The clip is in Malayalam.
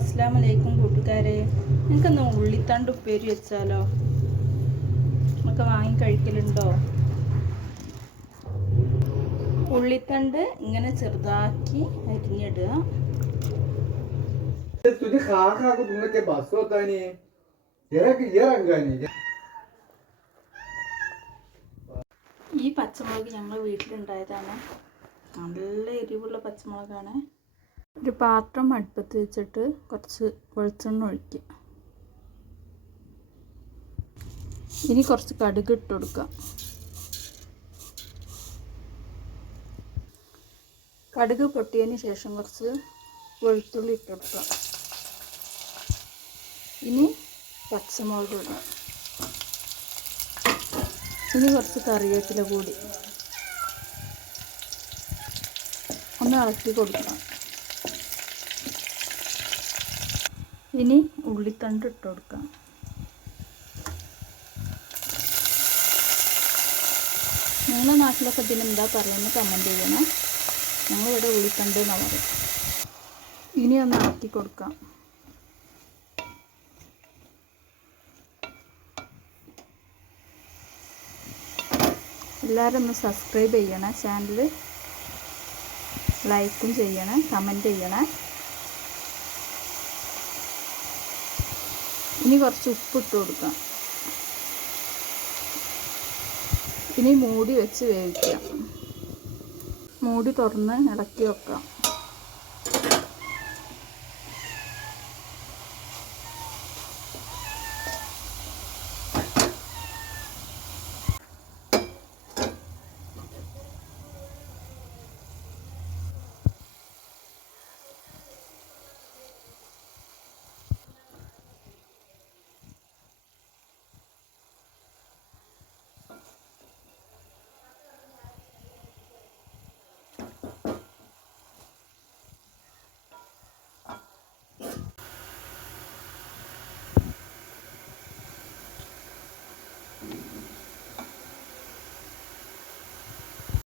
അസ്സലാമു അലൈക്കും കൂട്ടുകാരെ. നിങ്ങൾക്കൊന്ന് ഉള്ളിത്തണ്ട് ഉപ്പേരി വെച്ചാലോ? നമുക്ക് വാങ്ങി കഴിക്കലുണ്ടോ? ഉള്ളിത്തണ്ട് ഇങ്ങനെ ചെറുതാക്കി അരിഞ്ഞിടുക. ഈ പച്ചമുളക് ഞങ്ങൾ വീട്ടിലുണ്ടായതാണ്. നല്ല എരിവുള്ള പച്ചമുളകാണ്. ഒരു പാത്രം അടുപ്പത്ത് വെച്ചിട്ട് കുറച്ച് വെളിച്ചെണ്ണ ഒഴിക്കുക. ഇനി കുറച്ച് കടുക് ഇട്ട് കൊടുക്കുക. കടുക് പൊട്ടിയതിന് ശേഷം കുറച്ച് വെളുത്തുള്ളി ഇട്ട് കൊടുക്കുക. ഇനി പച്ചമുളക് ഇടുക. ഇനി കുറച്ച് കറിവേപ്പില കൂടി ഒന്ന് ഇളക്കി കൊടുക്കണം. ഇനി ഉള്ളിത്തണ്ട് ഇട്ട് കൊടുക്കാം. നിങ്ങളുടെ നാട്ടിലൊക്കെ ഇതിനെന്താ പറയുന്നത് കമൻറ്റ് ചെയ്യണം. ഞങ്ങളിവിടെ ഉള്ളിത്തണ്ട് എന്നാണ് പറയും. ഇനി ഒന്ന് ഇളക്കി കൊടുക്കാം. എല്ലാവരും ഒന്ന് സബ്സ്ക്രൈബ് ചെയ്യണേ. ചാനൽ ലൈക്കും ചെയ്യണേ, കമൻറ്റ് ചെയ്യണേ. ഇനി കുറച്ച് ഉപ്പിട്ട് കൊടുക്കാം. ഇനി മൂടി വെച്ച് വേവിക്കാം. മൂടി തുറന്ന് ഇളക്കി വെക്കാം.